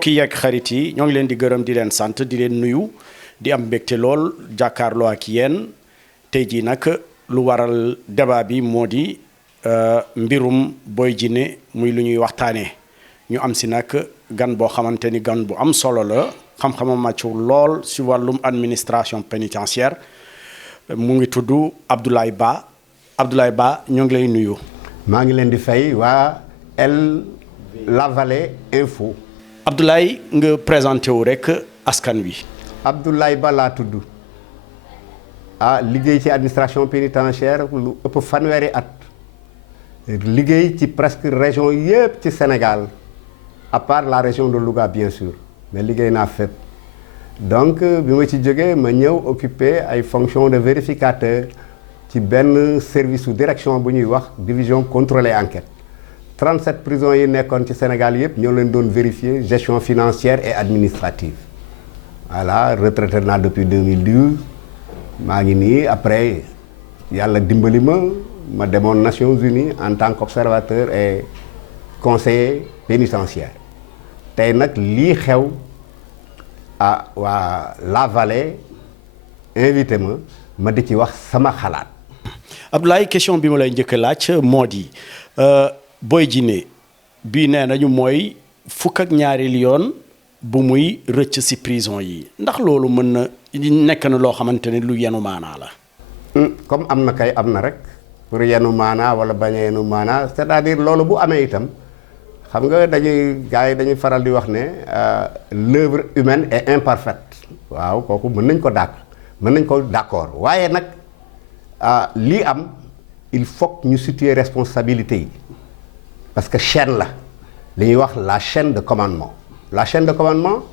mbokk yi ak xarit yi ñoo ngi leen di gërëm di leen sant di leen nuyu di am mbégte lool jàkkaarloo ak yéen tey jii nag lu waral débat bi moo di mbirum Boy Djiné muy lu ñuy waxtaanee ñu am si nag gan boo xamante ni gan bu am solo la xam-xamam màcc lool si wàllum administration pénitentiaire mu ngi tudd Abdoulaye Ba Abdoulaye Ba ñoo ngi lay nuyu. maa ngi leen di fay waa La Vallée Info. Abdoulaye nga présenté wu rek askan wi. Abdoulaye Ba laa tudd liggéey ci administration pénitentiaire lu ëpp fanweeri at liggéey ci presque région yëpp ci Sénégal à part la région de Louga bien sûr mais liggéey naa fépp donc bi ma ci jógee ma ñëw occuper ay fonctions de vérificateur ci benn service su direction bu ñuy wax division contrôle et enquête 37 prisons yi nekkoon ci Sénégal yëpp ñoo leen doon vérifier gestion financière et administrative voilà retraité naa depuis 2012 maa ngi nii après yàlla dimbali ma demoon Nations Unies en tant qu'observateur et conseiller pénitentiaire tey nag lii xew waa La Vallée invité ma di ci wax sama xalaat. Abdoulaye question bi ma lay njëkk a laaj moo di Boy Djiné bii nee nañu mooy fukk ak ñaareelu yoon bu muy rëcc ci prison yi ndax loolu mën na nekk na loo xamante ne lu yenu maanaa la. comme am na kay am na rek pour yenu maanaa wala bañ a yenu maanaa c'est-à-dire loolu bu amee itam xam nga gars yi dañuy faral di wax ne l'œuvre humaine est imparfaite waaw kooku mën nañ ko d'accord waaye nag lii am il faut ñu situer responsabilité yi parce que chaîne la li ñuy wax la chaîne de commandement. La chaîne de commandement,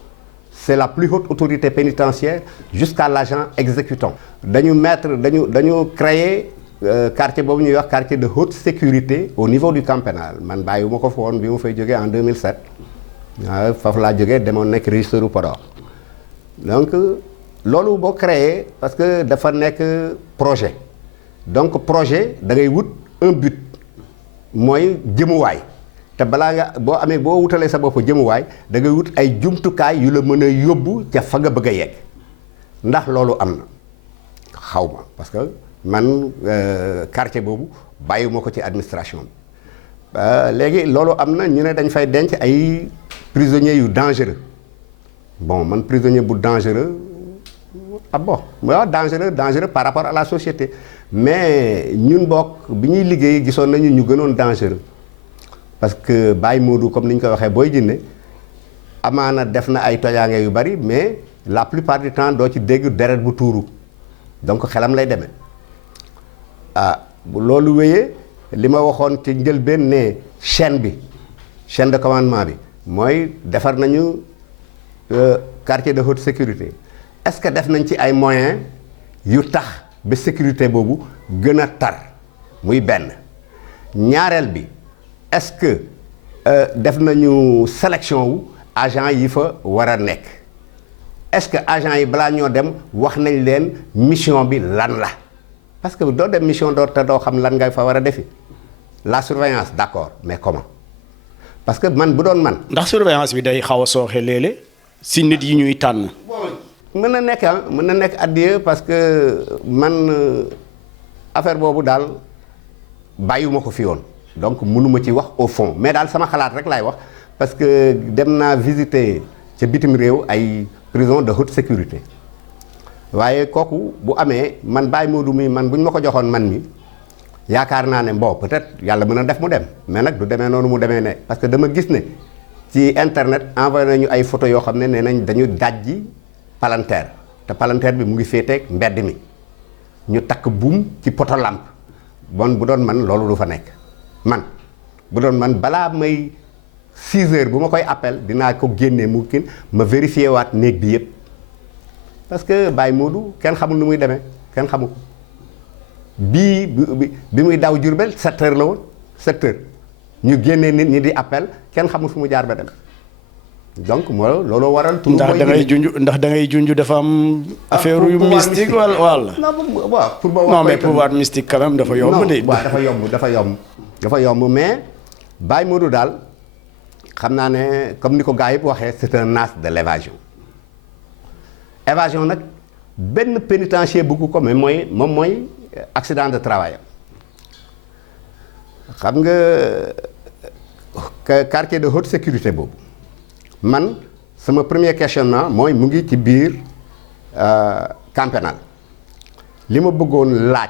c'est la plus haute autorité pénitentiaire jusqu'à l'agent exécutant. Dañu créer quartier boobu ñuy wax quartier de haute sécurité au niveau du camp pénal man bàyyi ma ko fa woon bi ma fay jógee en 2007 foofu laa jógee demoon nekk régisseur u Podor donc loolu boo créé parce que dafa nekk projet donc projet da ngay wut un but mooy jëmuwaay. te balaa nga boo wutalee sa bopp jëmuwaay da ngay wut ay jumtukaay yu la mën a yóbbu ca fa nga bëgg a yegg ndax loolu am na xaw ma parce que man quartier boobu bàyyiwuma ko ci administration bi léegi loolu am na ñu ne dañ fay denc ay prisonniers yu dangereux bon man prisonnier bu dangereux bon waaw dangereux par rapport à la société mais ñun bokk bi ñuy liggéey gisoon nañu ñu gënoon dangereux. parce que Baye Modou comme ni ñu ko waxee Boy Djiné amaana def na ay tojaange yu bari mais la plupart du temps doo ci dégg deret bu tuuru donc xelam lay demee bu loolu wéyee li ma waxoon ci njëlbeen ne chaîne de commandement bi mooy defar nañu quartier de haute sécurité est-ce que def nañ ci ay moyens yu tax ba sécurité boobu gën a tar muy benn ñaareel bi. Est-ce que def nañu sélection wu agent yi fa war a nekk est-ce que agent yi balaa ñoo dem wax nañ leen mission bi lan la parce que doo dem mission te doo xam lan nga fa war a defi la surveillance d'accord mais comment parce que man bu doon man. ndax surveillance bi day xaw a sooxe léeg-léeg si nit yi ñuy tànn. mën na nekk addiya parce que man affaire boobu daal bàyyiwuma ko fi woon. donc mënuma ci wax au fond mais daal sama xalaat rek laay wax parce que dem naa visiter ca bitim réew ay prison de haute sécurité waaye kooku bu amee man Baye Modou mi man bu ñu ma ko joxoon man mi yaakaar naa ne bon peut-être yàlla mën a def mu dem mais nag du demee noonu mu demee ne parce que dama gis ne ci internet envoyé nañu ay photos yoo xam ne nee nañ dañu dajji palanteer te palanteer bi mu ngi féeteeg mbedd mi ñu takk buum ci poto lampe bon bu doon man loolu du fa nekk. man bu doon man balaa may 6 heures bu ma koy appel dinaa ko génnee mu kin ma vérifier waat néeg bi yëpp parce que Baye Modou kenn xamul nu muy demee kenn xamu ko bi muy daw Diourbel 7 heures la woon 7 heures ñu génnee nit ñi di appel kenn xamul fu mu jaar ba dem donc moo looloo waral. ndax da ngay junj dafa am affaire yu mystique wala. non waaw pour ma wax non mais pouvoir mystique quand même dafa yomb de. dafa yomb mais Baye Modou daal xam naa ne comme ni ko gars yi waxee c'est un as de l'évasion. Évasion nag benn pénitencier bëgg ko mais moom mooy accident de travail. xam nga quartier de haute sécurité boobu man sama premier questionnement mooy mu ngi ci biir camp pénal li ma bëggoon laaj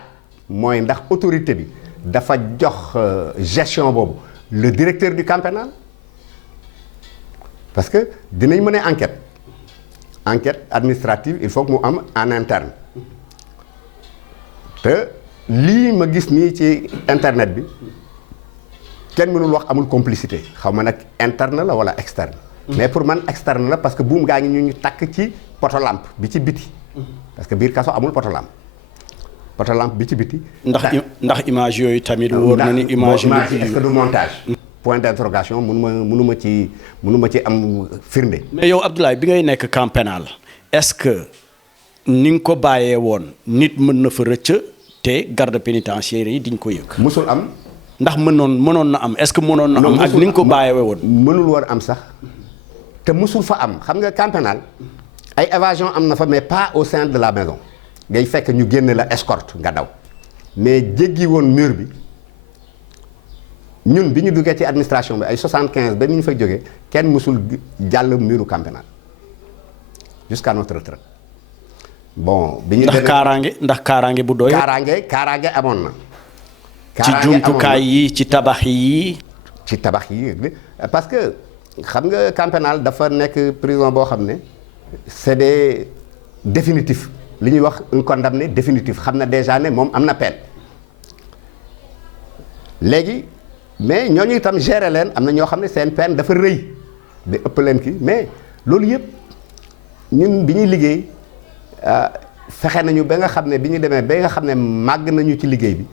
mooy ndax autorité bi dafa jox gestion boobu le directeur du camp pénal parce que dinañ mën a enquête administrative il faut que mu am en interne te lii ma gis nii ci internet bi kenn mënul wax amul complicité xaw ma nag interne la wala externe. mais pour man externe la parce que buum gaa ngi ñu takk ci potolampe bi ci biti. parce que biir kaso amul potolampe bi ci biti. ndax image yooyu tamit. wóor na ni image est-ce que du montage. point d'interrogation mënuma ci am firnde. mais yow Abdoulaye bi ngay nekk camp pénal est-ce que ni nga ko bàyyee woon nit mën na fa rëcc te garde pénitentiaire yi diñ ko yëg. musul am. ndax mënoon na am est-ce que mënoon na am ak ni nga ko bàyyee woon. mënul war am sax te musul fa am xam nga camp pénal ay évasion am na fa mais pas au sein de la maison ngay fekk ñu génne la escorte nga daw mais jéggi woon mur bi ñun bi ñu duggee ci administration bi ay 75 ba ni ñu fay jógee kenn musul jàll muru camp pénal jusqu'à notre retraite bon. bi ñu ndax kaaraange bu doy. kaaraange amoon na. ci jumtukaay yi ci tabax yi. parce que xam nga camp pénal dafa nekk prison boo xam ne c'est des définitifs li ñuy wax un condamné définitif xam na déjà ne moom am na peine léegi mais ñooñu itam gérer leen am na ñoo xam ne seen peine dafa rëy ba ëpp leen ki mais loolu yëpp ñun bi ñuy liggéey fexe nañu ba nga xam ne bi ñu demee ba nga xam ne màgg nañu ci liggéey bi.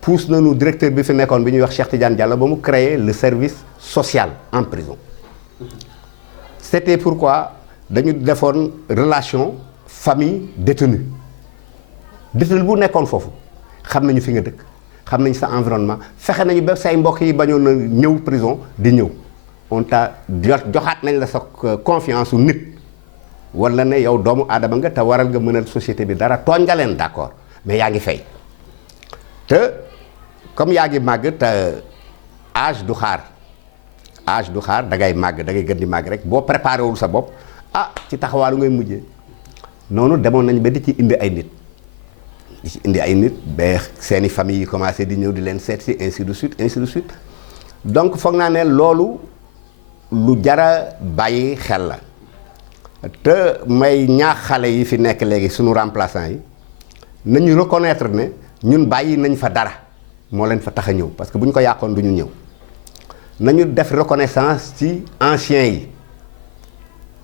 pousse nañu directeur bi fi nekkoon bi ñuy wax Cheikh Tidiane Diallo ba mu créer le service social en prison c'était pourquoi dañu defoon relation famille détenu bu nekkoon foofu xam nañu fi nga dëkk xam nañu sa environnement fexe nañu ba say mbokk yi bañoon na ñëw prison di ñëw on t'a joxaat nañ la sa confiance su nit wala ne yow doomu aadama nga te waral nga mënal société bi dara tooñ nga leen d'accord mais yaa ngi fay te comme yaa ngi màgg te âge du xaar da ngay màgg da ngay gën di màgg rek boo préparé wul sa bopp ci taxawaalu ngay mujjee noonu demoon nañ ba di ci indi ay nit ba seeni famille yi commencé di ñëw di leen seet si ainsi de suite donc foog naa ne loolu lu jara bàyyi xel la te may ñaax xale yi fi nekk léegi suñu remplaçant yi nañu reconnaître ne ñun bàyyi nañ fa dara moo leen fa tax a ñëw parce que bu ñu ko yàqoon du ñu ñëw nañu def reconnaissance ci anciens yi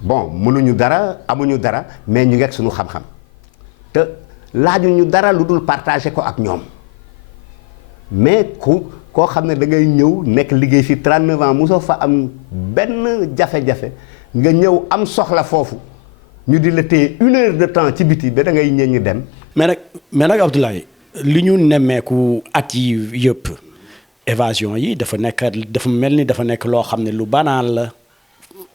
bon mënuñu dara amuñu dara mais ñu ngeeg suñu xam-xam te laajuñu dara lu dul partager ko ak ñoom mais koo xam ne da ngay ñëw nekk liggéey fi 39 ans mosoo fa am benn jafe-jafe nga ñëw am soxla foofu ñu di la téye 1 heure de temps ci biti ba da ngay ñëw dem. mais nag Abdoulaye li ñu nemmeeku at yi yëpp évasion yi dafa mel ni dafa nekk loo xam ne lu banal la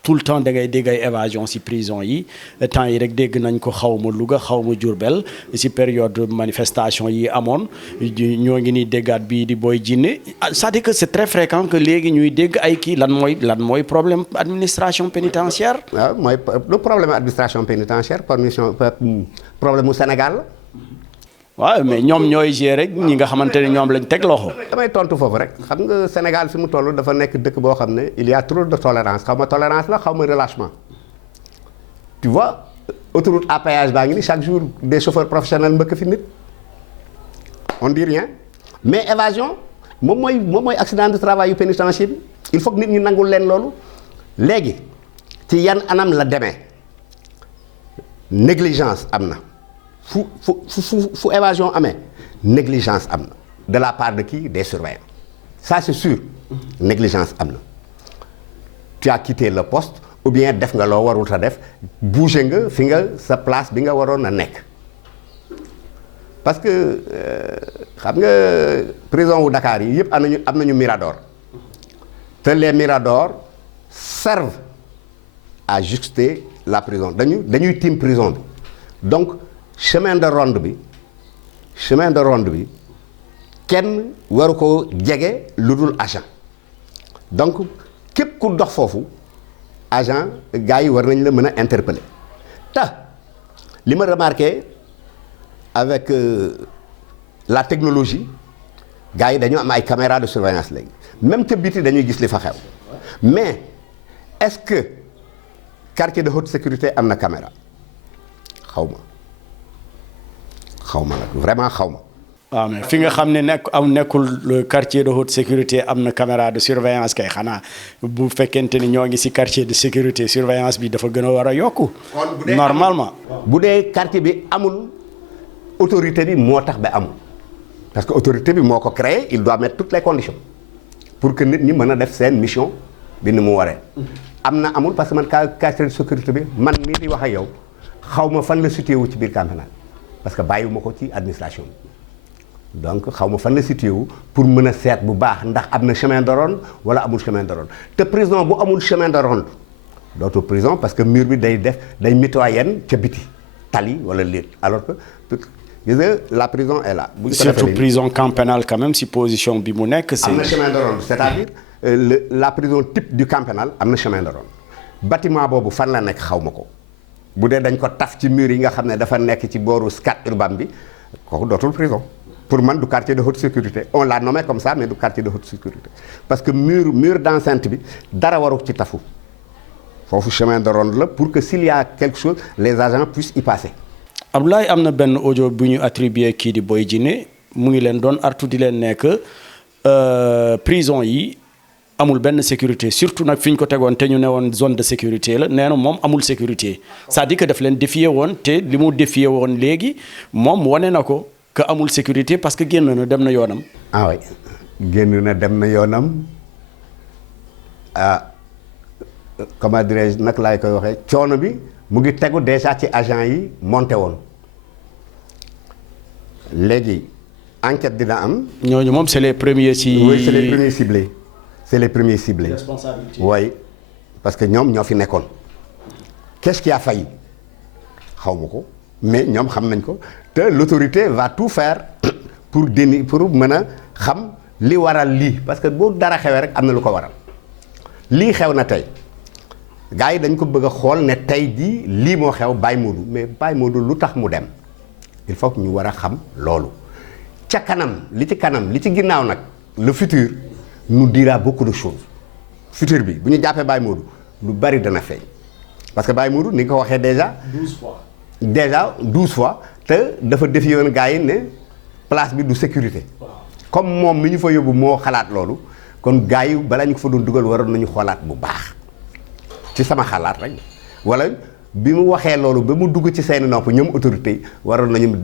tout le temps da ngay dégg ay évasion ci prison yi temps yi rek dégg nañ ko xawma Louga xawma Diourbel ci période manifestation yi amoon ñoo ngi ni déggaat bii di Boy Djiné c'est-à-dire que c'est très fréquent que léegi ñuy dégg ay kii lan mooy problème administration pénitentiaire. waaw mooy le problème administration pénitentiaire problème mu Sénégal la. waaw mais ñoom ñooy gérer ñi nga xamante ne ñoom lañ teg loxo. damay tontu foofu rek xam nga Sénégal fi mu toll dafa nekk dëkk boo xam ne il y a trop de tolérance xaw ma tolérance la xaw ma relâchement tu vois autoroute à péage baa ngi ni chaque jour des chauffeurs professionnels mbëkk fi nit on dit rien mais évasion moom mooy accident de travail yu pénitentiaire bi il faut que nit ñi nangul leen loolu léegi ci yan anam la demee négligence am na. fu évasion amee négligence am na de la part de qui des surveillants ça c'est sûr négligence am na tu as quitté le poste ou bien def nga loo warul ta def bouger nga fi nga sa place bi nga waroon a nekk parce que xam nga prison wu Dakar yi yëpp am nañu Mirador te les Mirador servent à juxter la prison dañuy tiim prison bi donc chemin de ronde bi kenn waru ko jege lu dul agent donc képp ku dox foofu agent gars yi war nañ la mën a interpeller te li ma remarqué avec la technologie gars yi dañoo am ay caméras de surveillance léegi même ca biti dañuy gis li fa xew mais est-ce que quartier de haute sécurité am na caméra xaw ma nag vraiment xaw ma. waaw mais fi nga xam ne nekkul quartier de haute sécurité am na caméra de surveillance kay xanaa bu fekkente ni ñoo ngi ci quartier de sécurité surveillance bi dafa gën a war a yokku. normalement. bu dee quartier bi amul autorité bi moo tax ba amul parce que autorité bi moo ko créé il doit mettre toutes les conditions pour que nit ñi mën a def seen mission bi ni mu waree. amul parce que man quartier de sécurité bi man mii di wax ak yow xaw ma fan la situé wu ci biir Camp pénal parce que bàyyiwuma ko ci administration bi donc xaw ma fan la situé wu pour mën a seet bu baax ndax am na chemin de ronde wala amul chemin de ronde te prison bu amul chemin de ronde dootu prison parce que mur bi day mitoyenne ca biti tali wala léet alors que gis nga la prison est là. surtout prison Camp pénal quand même si position bi mu nekk. am na chemin de ronde c'est-à-dire la prison type du Camp pénal am na chemin de ronde bâtiment boobu fan la nekk xaw ma ko bu dee dañ ko taf ci mur yi nga xam ne dafa nekk ci booru Scat Urbam bi kooku dootul prison pour man du quartier de haute sécurité on l'a nommé comme ça mais du quartier de haute sécurité parce que mur d'enceinte bi dara waru ci tafu foofu chemin de ronde la pour que s'il y a quelque chose les agents puissent y passer. Abdoulaye am na benn audio bu ñu attribué kii di Boy Djiné mu ngi leen doon artu di leen nekk prison yi amul benn sécurité surtout nag fi ñu ko tegoon te ñu ne woon zone de sécurité la nee na moom amul sécurité c'est-à-dire que daf leen défier woon te li mu défier woon léegi moom wane na ko que amul sécurité parce que génn na dem na yoonam. ah oui génn na dem na yoonam comment dirais-je nag laay koy waxee coono bi mu ngi tegu déjà ci agent yi monté woon léegi enquête dina am. ñooñu moom c'est les premiers ci. oui c'est les premiers ciblés. c'est les premiers ciblés. responsabilité. oui parce que ñoom ñoo fi nekkoon. qu'est-ce qui a failli xaw ma ko mais ñoom xam nañ ko te l'autorité va tout faire pour mën a xam li waral lii parce que bu dara xewee rek am na lu ko waral lii xew na tey gars yi dañ ko bëgg a xool ne tey jii lii moo xew Baye Modou mais Baye Modou lu tax mu dem il faut que ñu war a xam loolu ca kanam li ci ginnaaw nag le futur nous dira beaucoup de choses futur bi bu ñu jàppee Baye Modou lu bari dana feeñ parce que Baye Modou ni nga ko waxee déjà 12 fois te dafa défier woon gars yi ne place bi du sécurité comme moom mi ñu fa yóbbu moo xalaat loolu kon gars yi balaa ñu ko fa doon dugal waroon nañu xoolaat bu baax ci sama xalaat rek wala bi mu waxee loolu ba mu dugg ci seeni nopp ñoom autorités yi waroon nañu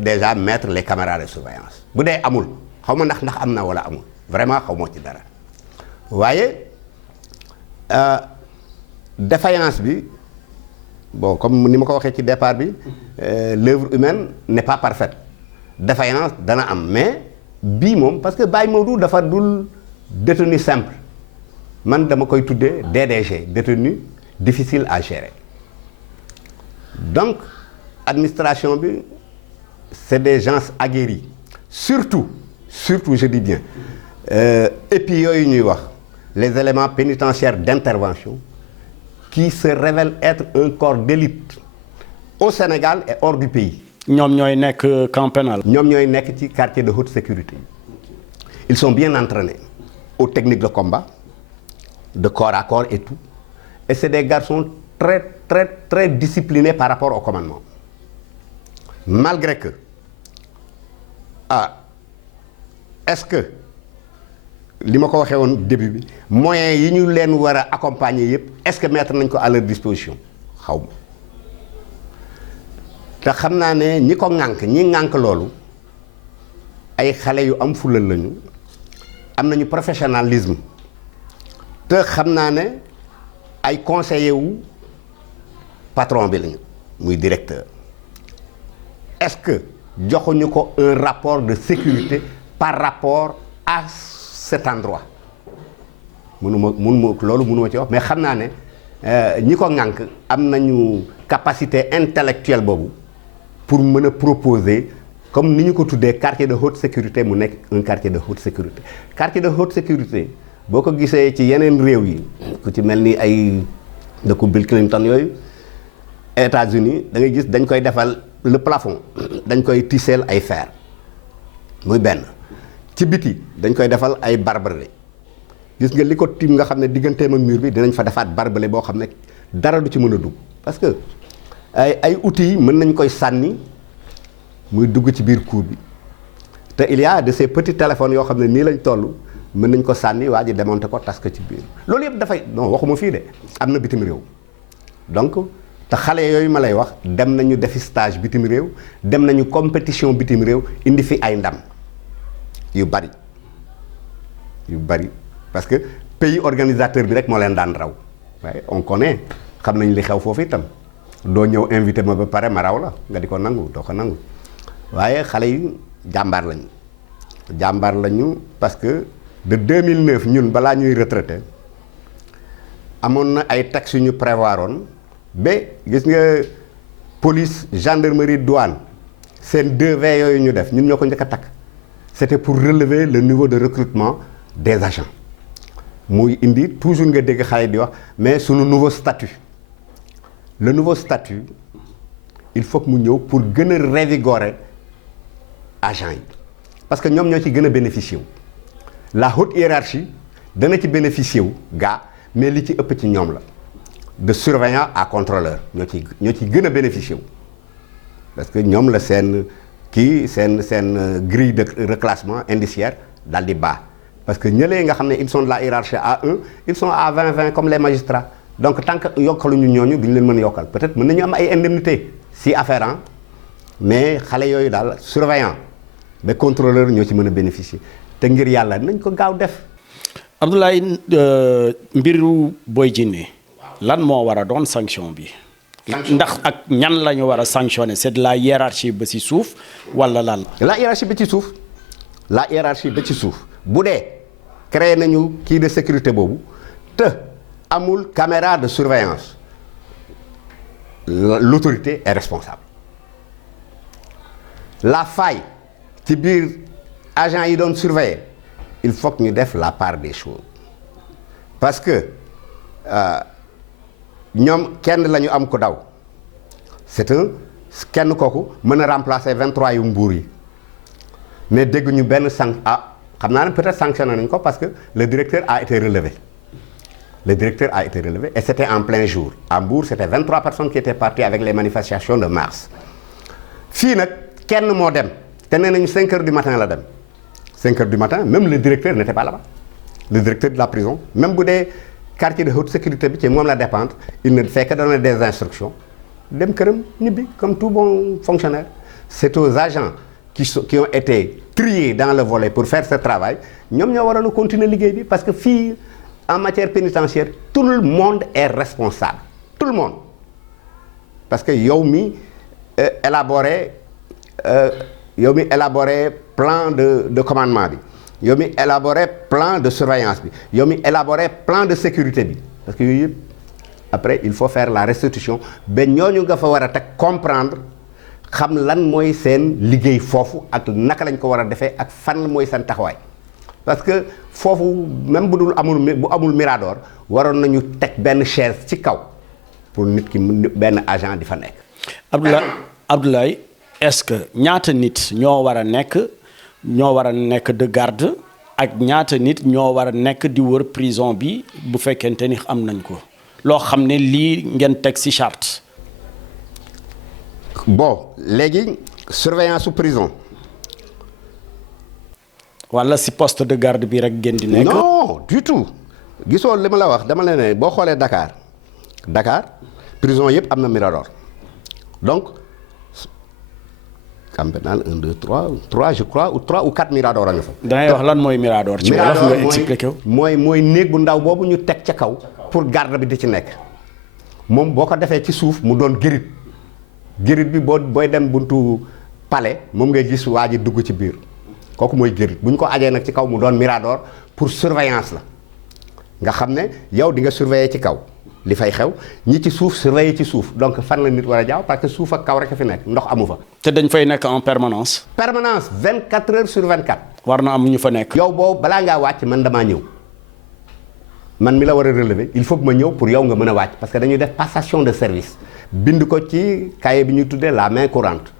déjà mettre les caméras de surveillance bu dee amul xaw ma ndax am na wala amul vraiment xaw moo ci dara waaye défaillance bi bon comme ni ma ko waxee ci départ bi l'œuvre humaine n'est pas parfaite défaillance dana am mais bii moom parce que Baye Modou dafa dul détenu simple man dama koy tuddee DDG détenu difficile à gérer donc administration bi c'est des gens aguerris surtout je dis bien et puis yooyu ñuy wax les éléments pénitentiaires d'intervention qui se révèlent être un corps d'élite au Sénégal et hors du pays. ñoom ñooy nekk camp pénal. ñoom ñooy nekk ci quartier de haute sécurité ils sont bien entraînés aux techniques de combat de corps à corps et tout et c'est des garçons très disciplinés par rapport au commandement malgré que est-ce que li ma ko waxee woon début bi moyens yi ñu leen war a accompagner yépp est-ce que mettre nañ ko à leur disposition xaw ma te xam naa ne ñi ŋànk loolu ay xale yu am fulal lañu am nañu professionnalisme te xam naa ne ay conseillers wu patron bi lañu muy directeur est-ce que joxuñu ko un rapport de sécurité par rapport à cet endroit mënuma loolu mënuma ci wax mais xam naa ne ñi ko ŋànk am nañu capacité intellectuelle boobu pour mën a proposer comme ni ñu ko tuddee quartier de haute sécurité mu nekk un quartier de haute sécurité. Quartier de haute sécurité boo ko gisee ci yeneen réew yi ku ci mel ni ay dëkku Bill Clinton yooyu États-Unis da ngay gis dañ koy defal le plafond dañ koy tisseel ay fer muy benn ci biti dañ koy defal ay barbelé gis nga li ko tiim nga xam ne digganteem ak mur bi dinañ fa defaat barbelé boo xam ne dara du ci mën a dugg parce que ay outils yi mën nañ koy sànni muy dugg ci biir cour bi te il y a de ces petits téléphones yoo xam ne nii lañ toll mën nañ ko sànni waa ji démonter ko tas ko ci biir loolu yëpp dafay non waxuma fii de am na bitim réew donc te xale yooyu ma lay wax dem nañu defi stage bitim réew dem nañu compétition bitim réew indi fi ay ndam yu bari parce que pays organisateur bi rek moo leen daan raw waaye on connaît xam nañ li xew foofu itam doo ñëw invité ma ba pare ma raw la nga di ko nangu doo ko nangu waaye xale yi jàmbaar lañu parce que de 2009 ñun balaa ñuy retraité amoon na ay taxes yu ñu prévoir oon ba gis nga police gendarmerie douane seen 2V yooyu ñu def ñun ñoo ko njëkk a takk c'était pour relever le niveau de recrutement des agents muy indi toujours nga dégg xale di wax mais sunu nouveau statut le nouveau statut il faut que mu ñëw pour gën a revigorer agents yi parce que ñoom ñoo ci gën a bénéficier wu la haute hiérarchie dana ci bénéficier wu gaa mais li ci ëpp ci ñoom la de surveillant à contrôleur ñoo ci gën a bénéficier wu parce que ñoom la seen grille de reclassement indiciaire daal di baax parce que ñëlee nga xam ne ils sont de la hiérarchie A1 ils sont à 20 comme les magistrats donc tant que yokkaluñu ñooñu duñu leen mën yokkal peut-être mën nañu am ay indemnité si afférent mais xale yooyu daal surveillant ba contrôleur ñoo ci mën a bénéficier te ngir yàlla nañ ko gaaw def. Abdoulaye mbiru Boy Djiné lan moo war a doon sanction bi. ndax ak ñan la ñu war a sanctionner c'est de la hiérarchie ba ci suuf wala lan. la hiérarchie ba ci suuf bu dee créé nañu kii de sécurité boobu te amul caméra de surveillance l'autorité est responsable la faille ci biir agent yi doon surveiller il faut que ñu def la part des choses parce que ñoom kenn la ñu am ko daw kenn kooku mën a remplacer 23 yu mbuur yi mais dégg ñu benn xam naa ne peut-être sanctionné nañ ko parce que le directeur a été relevé et c'était en plein jour à Mbour c'était 23 personnes qui étaient parties avec les manifestations de mars fii nag kenn moo dem te nee nañu 5 heures du matin la dem 5 heures du matin même le directeur n'était pas là-bas le directeur de la prison même bu dee quartier de haute sécurité bi ci moom la dépendre il ne fait que donner des instructions dem këram ñibbi comme tout bon fonctionnaire c'est aux agents qui ont été triés dans le volet pour faire ce travail ñoom ñoo waroon a continuer liggéey bi parce que fii en matière pénitentiaire tout le monde est responsable tout le monde parce que yow mi élaboré plan de commandement bi yow mi élaboré plan de surveillance bi yow mi élaboré plan de sécurité bi parce que yooyu yëpp après il faut faire la restitution ba ñooñu nga fa war a teg comprendre xam lan mooy seen liggéey foofu ak naka lañ ko war a defee ak fan mooy seen taxawaay parce que foofu même bu amul mirador waroon nañu teg benn chaise ci kaw pour nit ki benn agent di fa nekk. Abdoulaye est-ce que ñaata nit ñoo war a nekk de garde ak ñaata nit ñoo war a nekk di wër prison bi bu fekkente ni am nañ ko loo xam ne lii ngeen teg ci charte. bon léegi surveillance su prison. wala ci poste de garde bi rek ngeen di nekk. non du tout gisoo li ma la wax dama la ne boo xoolee Dakar prison yëpp am na mirador donc camp pénal 1 2 3 je crois ou 3 ou 4 mirador a nga fa. dangay wax lan mooy mirador. ci wolof nga expliqué ko. mooy néeg bu ndaw boobu ñu teg ca kaw. pour garde bi di ci nekk moom boo ko defee ci suuf mu doon gérit bi booy dem buntu palais moom ngay gis waa ji dugg ci biir kooku mooy gérit bu ñu ko ajee nag ci kaw mu doon mirador pour surveillance la nga xam ne yow di nga surveiller ci kaw li fay xew ñi ci suuf surveiller ci suuf donc fan la nit war a jaaw parce que suuf ak kaw rek a fi nekk ndox amu fa. te dañ fay nekk en permanence. permanence 24 heures sur 24. war na am ñu fa nekk. yow boobu balaa ngaa wàcc man damaa ñëw man mi la war a relever il faut que ma ñëw pour yow nga mën a wàcc parce que dañuy def passation de service bind ko ci cahier bi ñuy tuddee la main courante.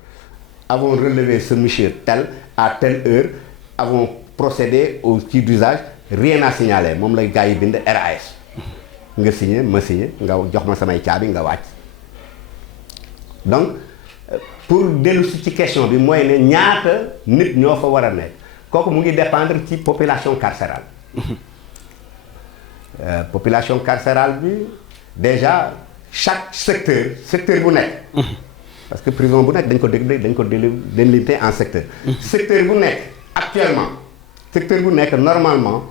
avons relevé ce monsieur tel à telle heure avons procédé au kii d'usage rien à signaler moom lay gars yi bind RAS. nga signé ma signé nga jox ma samay caabi nga wàcc donc pour dellu si ci question bi mooy ne ñaata nit ñoo fa war a nekk kooku mu ngi dépendre ci population carcérale population carcérale bi déjà chaque secteur bu nekk parce que prison bu nekk dañ ko délimité en secteur secteur bu nekk actuellement secteur bu nekk normalement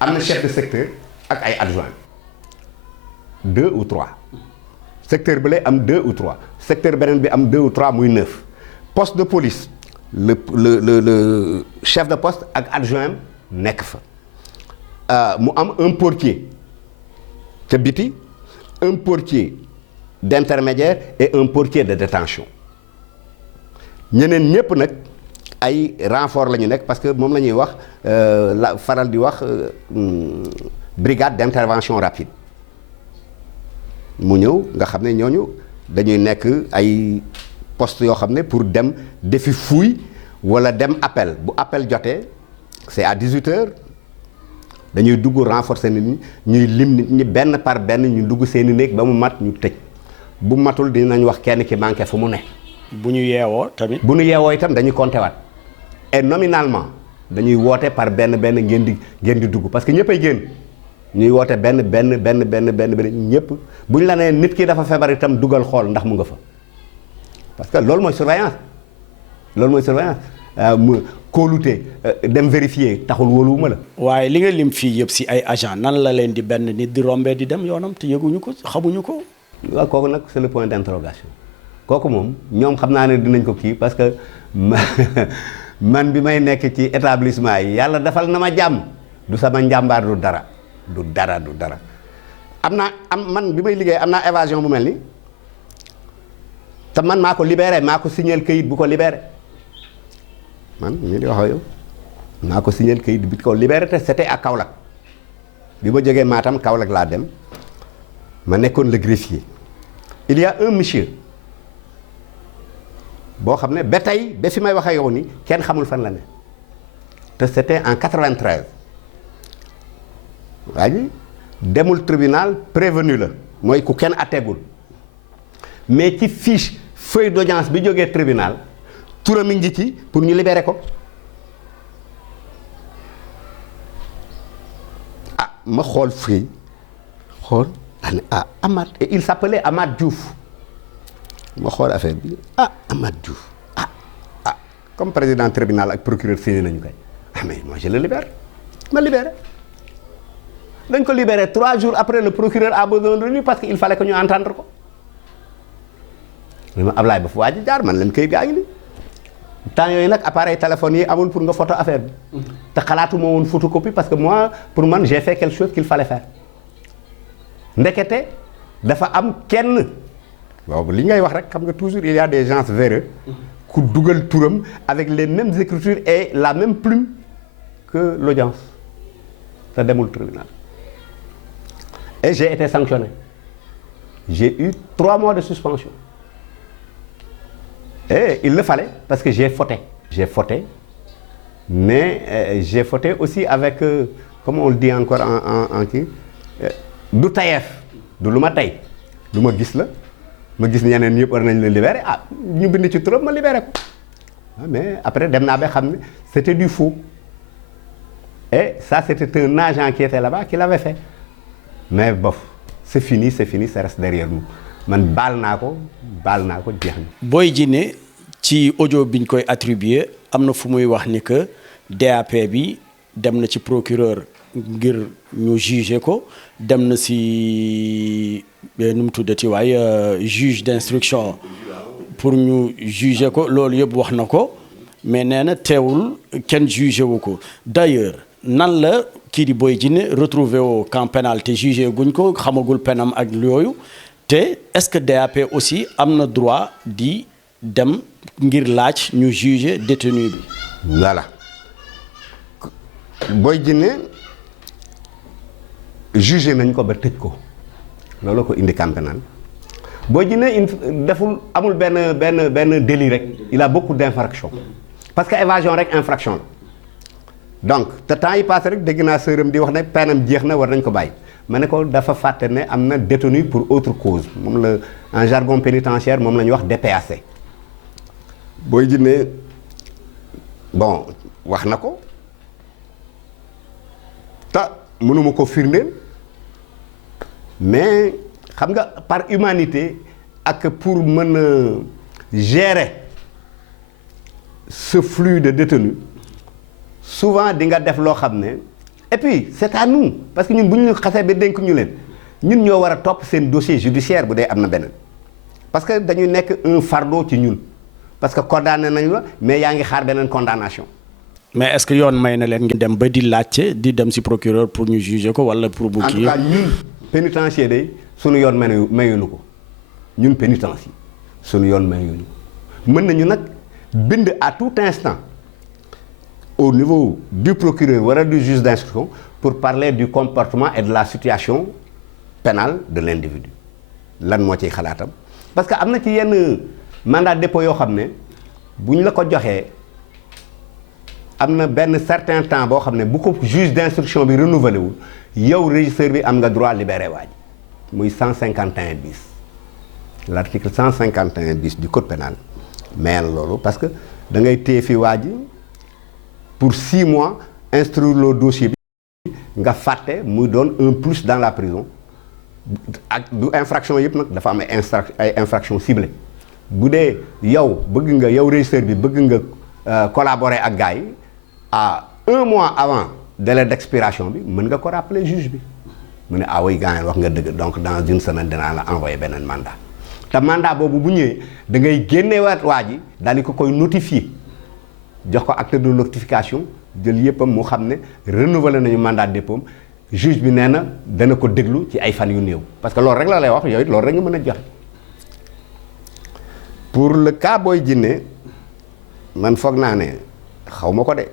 am na chef de secteur ak ay adjoint 2 ou 3 secteur bi lay am 2 ou 3 secteur beneen bi am 2 ou 3 muy 9 poste de police le chef de poste ak adjoint nekk fa mu am un portier ca biti un portier d'intermédiaire et un portier de détention ñeneen ñépp nag ay renfort la ñu nekk parce que moom la ñuy wax la faral di wax brigade d'intervention rapide mu ñëw nga xam ne ñooñu dañuy nekk ay poste yoo xam ne pour dem defi fouille wala dem appel bu appel jotee c'est à 18h dañuy dugg renforcer nit ñi ñuy lim nit ñi benn par benn ñu dugg seeni néeg ba mu mat ñu tëj bu matul dinañ wax kenn ki manqué fu mu ne. bu ñu yeewoo tamit. bu ñu yeewoo itam dañuy compter waat et nominalement dañuy woote par benn ngeen di dugg parce que ñëppay génn. ñuy woote benn ñëpp bu ñu la nee nit ki dafa feebar itam dugal xool ndax mu nga fa parce que loolu mooy surveillance mu kóolute dem vérifier taxul wóoluwuma la. waaye li nga lim fii yëpp si ay agent nan la leen di benn nit di rombee di dem yoonam te yëguñu ko xamuñu ko. waaw kooku nag c'est le point d'interrogation kooku moom ñoom xam naa ne dinañ ko kii parce que man bi may nekk ci établissement yi yàlla defal na ma jàmm du sama njàmbaar du dara. du dara man bi may liggéey am naa évasion bu mel ni te man maa ko libéré maa ko signal këyit bu ko libéré man ñu di wax ak yow maa ko signal këyit bi ko libéré te c'était à Kaolack bi ma jógee Matam Kaolack laa dem ma nekkoon le greffier il y a un monsieur boo xam ne ba tey ba fi may wax ak yow ni kenn xamul fan la ne te c'était en 93 waa ji demul tribunal prévenu la mooy ku kenn atteegul mais ci fiche feuille d'audience bi jógee tribunal turam mi ngi ci pour ñu libérer ko ma xool fii xool daane Amath et il s'appelait Amath Diouf ma xool affaire bi Amath Diouf comme président tribunal ak procureur signé nañu koy mais moi je le libère ma libéré dañ ko libéré 3 jours après le procureur a besoin de lui parce que il fallait que ñu entendre ko ma Ablaye ba fu waa ji jaar man leen këyit gaa ngi nii temps yooyu nag appareil téléphone yi amul pour nga photo affaire bi te xalaatuma woon photocopie parce que moi pour man j'ai fait quelque chose qu'il fallait faire ndekete dafa am kenn boobu li ngay wax rek xam nga toujours il y a des gens véreux ku dugal turam avec les mêmes écritures et la même plume que l'audience te demul tribunal et j'ai été sanctionné j'ai eu 3 mois de suspension et il le fallait parce que j'ai fauté mais j'ai fauté aussi avec comment on le dit encore en kii du tayeef du lu ma tey lu ma gis la ma gis ñeneen ñëpp war nañ la libérer ñu bind ci trop ma libéré ko mais après dem naa ba xam ne c'était du faux et ça c'était un agent qui était là-bas qui l'avait fait mais bof c'est fini ça reste derrière nous man baal naa ko jeex na. Boy Djiné ci audio biñ koy attribué am na fu muy wax ni que DAP bi dem na ci procureur ngir ñu juger ko dem na si nu mu tuddati waaye juge d'instruction pour ñu juger ko loolu yëpp wax na ko mais nee na teewul kenn juger wu ko d'ailleurs nan la kii di Boy Djiné retrouvé au camp pénal te jugé guñ ko xamagul penam ak yooyu te est-ce que DAP aussi am na droit di dem ngir laaj ñu juger détenu bi. voilà Boy Djiné jugé nañ ko ba tëj ko loolu ko indi camp pénal Boy Djiné deful amul benn délit rek il a beaucoup d'infractions parce que évasion rek infraction la donc te temps yi passé rek dégg naa sërëm di wax ne penam jeex na war nañ ko bàyyi ma ne ko dafa fàtte ne am na détenu pour autre cause moom la en jargon pénitentiaire moom la ñuy wax DPAC. Boy Djiné bon wax na ko te mënuma ko firndeel mais xam nga par humanité ak pour mën a gérer ce flux de détenus souvent di nga def loo xam ne et puis c'est à nous parce que ñun bu ñu xasee ba dénk ñu leen ñun ñoo war a topp seen dossier judiciaire bu dee am na beneen parce que dañuy nekk un fardeau ci ñun parce que condamné nañ la mais yaa ngi xaar beneen condamnation. mais est-ce que yoon may na leen ngeen dem ba di laajte di dem ci procureur pour ñu juger ko walla pour. bu kii en tout cas ñun pénitencier day sunu yoon mayuñu ko ñun pénitencier sunu yoon mayuñu ko mën nañu nag bind à tout instant au niveau du procureur wala du juge d'instruction pour parler du comportement et de la situation pénale de l'individu lan moo ciy xalaatam parce que am na ci yenn mandat de dépôt yoo xam ne bu ñu la ko joxee am na benn certain temps boo xam ne bu ko juge d'instruction bi renouvelé wul yow régisseur bi am nga droit libéré waaj muy 151 bis l'article 151 bis du code pénal mais loolu parce que da ngay téye fi waaj pour 6 mois instruire le dossier bi nga fàtte muy doon un plus dans la prison ak du infraction yëpp nag dafa am ay infraction ciblée bu dee yow bëgg nga yow régisseur bi bëgg nga collaborer ak gars yi à 1 mois avant délai d'expiration bi mën nga ko rappeler juge bi mu ne ah oui gars wax nga dëgg donc dans une semaine dinaa la envoyer beneen mandat te mandat boobu bu ñëwee da ngay génneewaat waa ji daal di ko koy notifier jox ko acte de notification jël yëppam mu xam ne renouveler nañu mandat de dépôt juge bi nee na dana ko déglu ci ay fan yu néew parce que loolu rek la lay wax yooyu loolu rek nga mën a joxe. pour le cas Boy Djiné man foog naa ne xaw ma ko de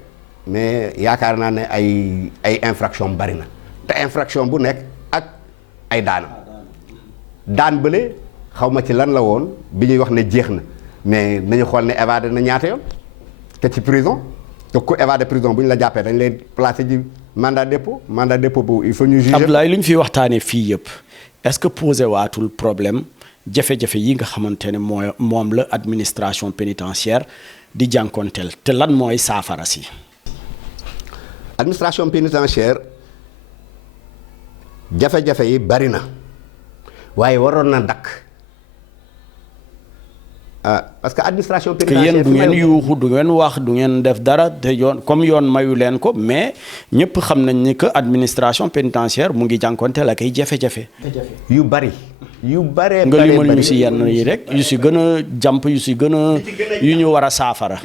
mais yaakaar naa ne ay infraction bari na te infraction bu nekk ak ay daan bële xaw ma ci lan la woon bi ñuy wax ne jeex na mais nañu xool ne évadé na ñaata yoon te ci prison te ku évadé prison bu ñu la jàppee dañ lay placer ji mandat de dépôt boobu il faut ñu juger. Abdoulaye lu ñu fi waxtaanee fii yëpp est-ce que posé waatul problème jafe-jafe yi nga xamante ne moom la administration pénitentiaire di jànkonteel te lan mooy saafara si. administration pénitentiaire jafe-jafe yi bari na waaye waroon na dakk parce que administration pénitentiaire yéen du ngeen yuuxu du ngeen wax du ngeen def dara te yoon comme yoon mayu leen ko mais ñëpp xam nañ ni que administration pénitentiaire mu ngi jànkonteel ak ay jafe-jafe. yu bari yu baree nga limal ñu si yenn yi rek yu si gën a jàmp yu si gën a yu ñu war a saafara.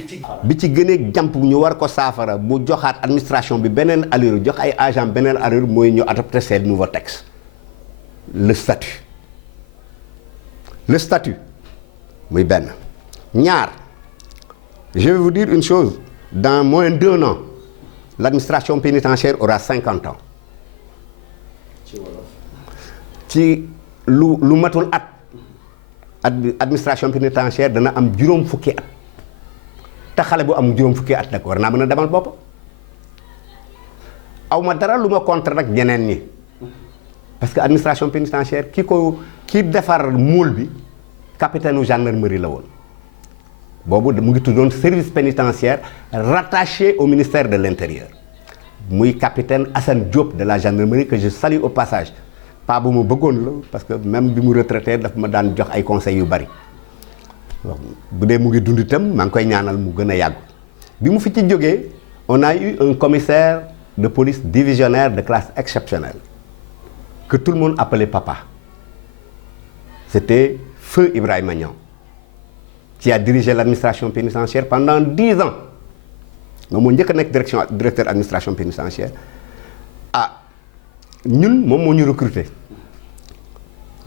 bi ci gënee jàmp ñu war ko saafara mu joxaat administration bi beneen allure jox ay agent beneen allure mooy ñu adopter ces nouveaux textes le statut muy benn ñaar je vais vous dire une chose dans moins d'1 an l'administration pénitentiaire aura 50 ans ci lu matul at administration pénitentiaire dana am juróom fukki at te xale bu am juróom fukki at nag war naa mën a demal bopp aw ma dara lu ma contre nag ñeneen ñi parce que administration pénitentiaire ki defar muul bi capitaine u gendarmerie la woon boobu mu ngi tuddoon service pénitentiaire rattaché au ministère de l'intérieur muy capitaine Assane Diop de la gendarmerie que je salue au passage pas bu ma bëggoon la parce que même bi mu retraité daf ma daan jox ay conseils yu bari bu dee mu ngi dund itam maa ngi koy ñaanal mu gën a yàgg bi mu fi ci jógee on a eu un commissaire de police divisionnaire de classe exceptionnelle que tout le monde appelait papa c'était Feu Ibrahima Niang qui a dirigé l'administration pénitentiaire pendant 10 ans moom moo njëkk a nekk directeur administration pénitentiaire ñun moom moo ñu recruter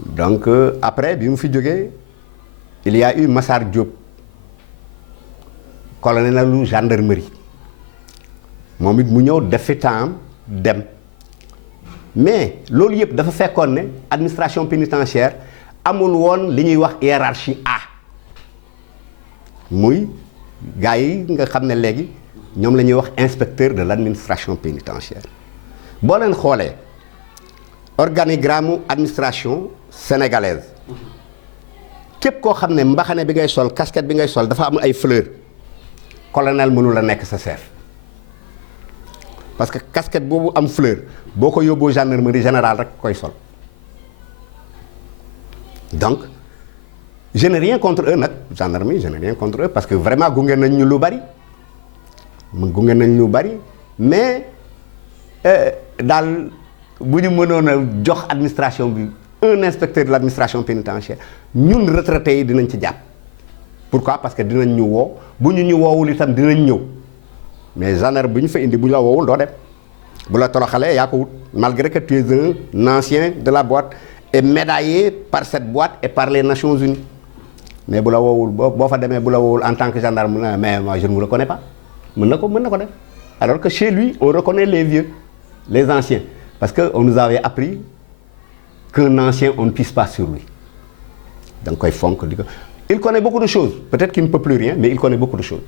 donc après bi mu fi jógee il y a eu Massar Diop colonelu gendarmerie moom it mu ñëw def fi temps dem mais loolu yëpp dafa fekkoon ne administration pénitentiaire amul woon li ñuy wax hiérarchie A muy gars yi nga xam ne léegi ñoom la ñuy wax inspecteur de l'administration pénitentiaire boo leen xoolee organigramme administration sénégalaise képp koo xam ne mbaxane bi ngay sol casquette bi ngay sol dafa am ay fleur colonel mënu la nekk sa chef parce que casquette boobu am fleur boo ko yóbboo gendarmerie générale rek koy sol donc je n'ai rien contre eux nag gendarmerie je n'ai rien contre eux parce que vraiment gunge nañ ñu lu bari mais daal bu ñu mënoon a jox administration bi un inspecteur de l'administration pénitentiaire ñun retraités yi dinañ ci jàpp pourquoi parce que dinañ ñu woo bu ñu woowul itam dinañ ñëw mais gendarme bu ñu fa indi bu ñu la woowul doo dem bu la toroxalee yaa ko wut malgré que tu es un ancien de la boîte et médaillé par cette boîte et par les Nations Unies mais bu la woowul boo fa demee bu la woowul en tant que gendarme mais moi je ne vous reconnais pas mën na ko def alors que chez lui on reconnaît les vieux les anciens parce que on nous avait appris qu'un ancien on ne pisse pas sur lui da nga koy fonk di ko il connaît beaucoup de choses peut-être qu'il ne peut plus rien mais il connaît beaucoup de choses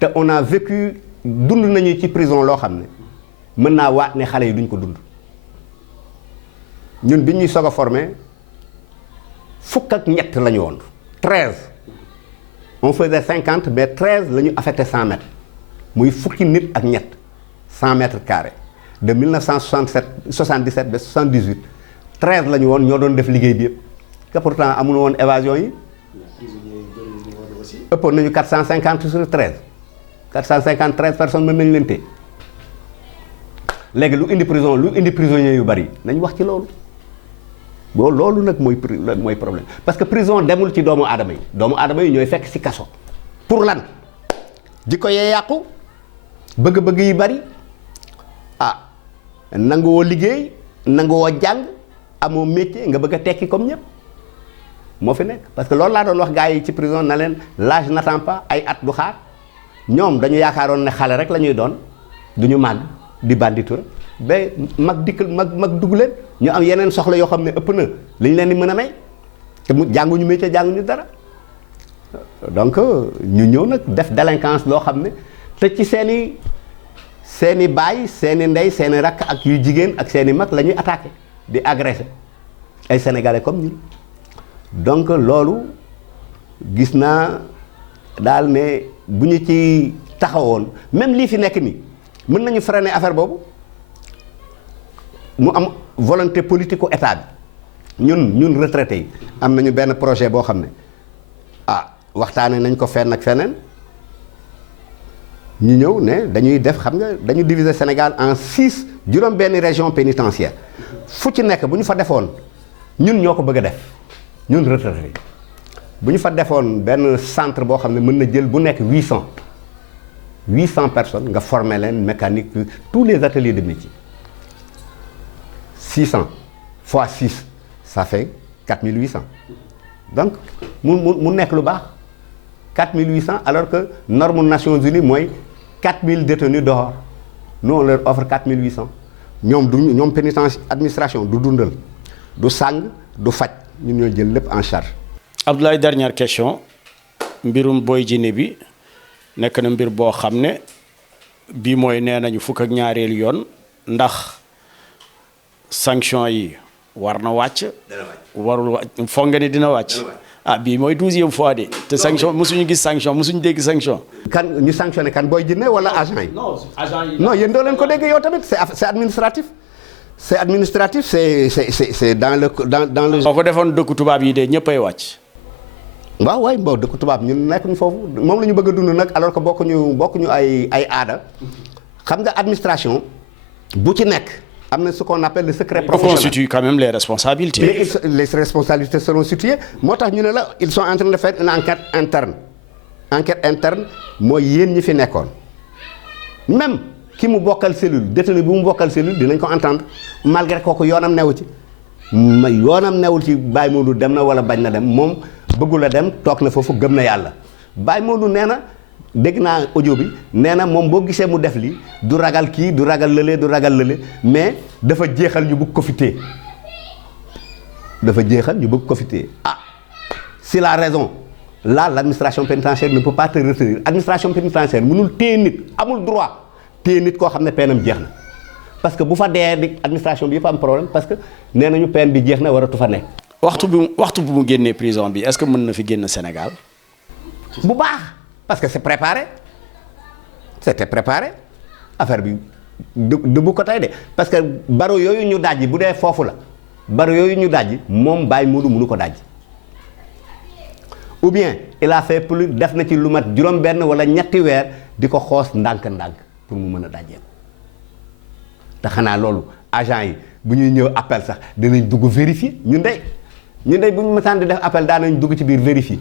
te on a vécu dund nañu ci prison loo xam ne mën naa waat ne xale yi duñ ko dund ñun bi ñuy soog a formé fukk ak ñett la ñu woon 13 on faisait 50 mais 13 la ñu affecté 100 mètres muy fukki nit ak ñett 100 mètres carrés de 1977 ba 78 13 la ñu woon ñoo doon def liggéey bi yëpp te pourtant amul woon évasion yi ëppoon nañu 450 sur 13 453 personnes mën nañu leen téye léegi lu indi prisonniers yu bari nañ wax ci loolu loolu nag mooy problème parce que prison demul ci doomu aadama yi ñooy fekk ci kaso pour lan jikko yee yàqu bëgg-bëgg yi bari nanguwoo liggéey nanguwoo jàng amoo métier nga bëgg a tekki comme ñëpp moo fi nekk parce que loolu laa doon wax gars yi ci prison na leen l'âge n'attend pas ay at du xaar ñoom dañu yaakaaroon ne xale rek la ñuy doon duñu màgg di banditu rek ba mag dugg leen ñu am yeneen soxla yoo xam ne ëpp na li ñu leen di mën a may te mu jànguñu métier jànguñu dara donc ñu ñëw nag def délinquance loo xam ne te ci seeni baay seeni ndey seeni rakk ak yu jigéen ak seeni mag la ñuy attaqué di agressé ay sénégalais comme ñun donc loolu gis naa daal ne bu ñu ci taxawoon même lii fi nekk nii mën nañu freiner affaire boobu mu am volonté politico état bi ñun retraités yi am nañu benn projet boo xam ne waxtaane nañ ko fenn ak feneen ñu ñëw ne dañuy def xam nga dañu diviser Sénégal en 6 juróom-benn région pénitentiaire fu ci nekk bu ñu fa defoon ñun ñoo ko bëgg a def ñun retraités yi bu ñu fa defoon benn centre boo xam ne mën na jël bu nekk 800 personnes nga former leen mécanique tous les ateliers de métier 600 fois 6 ça fait 4800 donc mu nekk lu baax 4800 alors que norme Nations Unies mooy 4000 détenus dehors nous on leur offre 4800 ñoom pénitence administration du dundal du sàng du faj ñun ñoo jël lépp en charge. Abdoulaye, dernière question mbirum Boy Djiné bi nekk na mbir boo xam ne bii mooy nee nañu fukk ak ñaareelu yoon ndax sanction yi war na wàcc. warul wàcc foog nga ne dina wàcc. bii mooy 12e fois de te sanction mosuñu gis sanction mosuñu dégg sanction. kan ñu sanctionné kan Boy Djiné wala agent yi. non agent yi. non yéen doo leen ko dégg yow tamit c'est administratif. c'est administratif c'est dans le. boo ko defoon dëkku tubaab yi de ñëppay wàcc. waaw waay bon dëkku tubaab ñun nekkuñu foofu moom la ñu bëgg a dund nag alors que bokkuñu ay aada xam nga administration bu ci nekk am na ce qu'on appelle le secret professionnel. On constitue quand même les responsabilités. Les responsabilités seront situées moo tax ñu ne la ils sont en train de faire une enquête interne mooy yéen ñi fi nekkoon même ki mu bokkal cellule détenu bi mu bokkal cellule dinañ ko entendre malgré kooku yoonam newu ci yoonam newul ci Baye Modou dem na wala bañ na dem moom bëggul a dem toog na foofu gëm na yàlla Baye Modou nee na dégg naa audio bi nee na moom boo gisee mu def lii du ragal kii du ragal lële mais dafa jeexal ñu bëgg ko fi téye ah c'est la raison là l'administration pénitentiaire ne peut pas te retenir administration pénitentiaire mënul téye nit amul droit téye nit koo xam ne peenam jeex na parce que bu fa dee di administration bi yëpp am problème parce que nee nañu peine bi jeex na waratu fa nekk. waxtu bu mu génnee prison bi est-ce que mën na fi génn Sénégal. bu baax parce que c'était préparé affaire bi du bu ko tey de parce que baro yooyu ñu dajji bu dee foofu la baro yooyu ñu dajji moom Baye Modou mënu ko dajji ou bien il a fait plus def na ci lu mat juróom-benn wala ñetti weer di ko xoos ndànk-ndànk pour mu mën a dajjee te xanaa loolu agent yi bu ñuy ñëw appel sax dinañ dugg vérifier ñun de bu ñu mësaan di def appel daan nañ dugg ci biir vérifier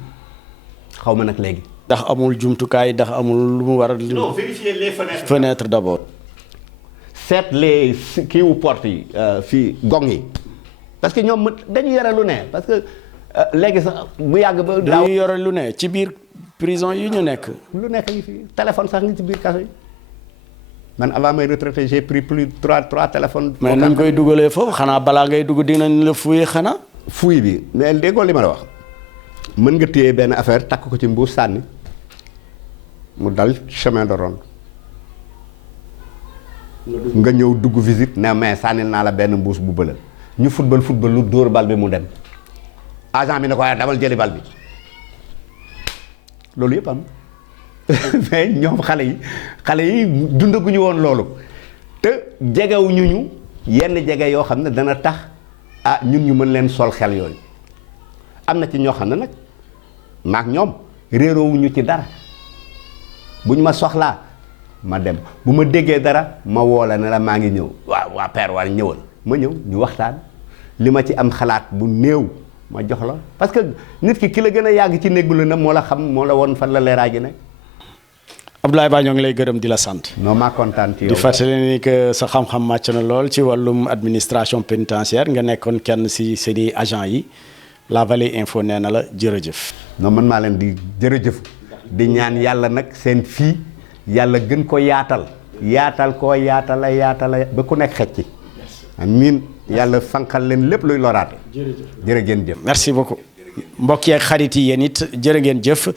xaw ma nag léegi. ndax amul jumtukaay ndax amul lu mu war a. non vérifier les fenêtres. fenêtre d'abord. seet les kiiwu porte yi fii gong yi parce que ñoom dañu yore lu ne parce que léegi sax bu yàgg ba. dañuy yore lu ne ci biir prison yi ñu nekk. lu nekk ngi fi téléphone sax ngi ci biir kaso yi. man avant may retraité j'ai pris plus de trois téléphones. mais nañ koy dugalee foofu xanaa balaa ngay dugg dinañ la fuye xanaa. fuy bi mais déggoo li ma la wax mën nga téye benn affaire takk ko ci mbuus sànni mu dal chemin de ronde nga ñëw dugg visite ne mais sànnil naa la benn mbuus bu bëla ñu football lu dóor bal bi mu dem agent bi ne ko waaye damal jëli bal bi loolu yëpp am. mais ñoom xale yi dundaguñu woon loolu te jegewuñu ñu yenn jege yoo xam ne dana tax ñun ñu mën leen sol xel yooyu am na ci ñoo xam ne nag maak ñoom réeroowuñu ci dara bu ñu ma soxlaa ma dem bu ma déggee dara ma woo la ne la maa ngi ñëw waa père war ñëwal ma ñëw ñu waxtaan li ma ci am xalaat bu néew ma jox la parce que nit ki la gën a yàgg ci néeg bu la na moo la xam moo la woon fan la leeraay gi nekk. Abdoulaye Ba ñoo ngi lay gërëm di la sant. non maa kontaan ci yow. di fàttali ni que sa xam-xam màcc na lool ci wàllum administration pénitentiaire nga nekkoon kenn si di agent yi La Vallée Info nee na la jërëjëf. non man maa leen di jërëjëf di ñaan yàlla nag seen fii yàlla gën ko yaatal ba ku nekk xëcc ci. amiin yàlla fanqal leen lépp luy loraate. jërëjëf. merci beaucoup mbokk yi ak xarit yi yéen it jërë ngeen jëf.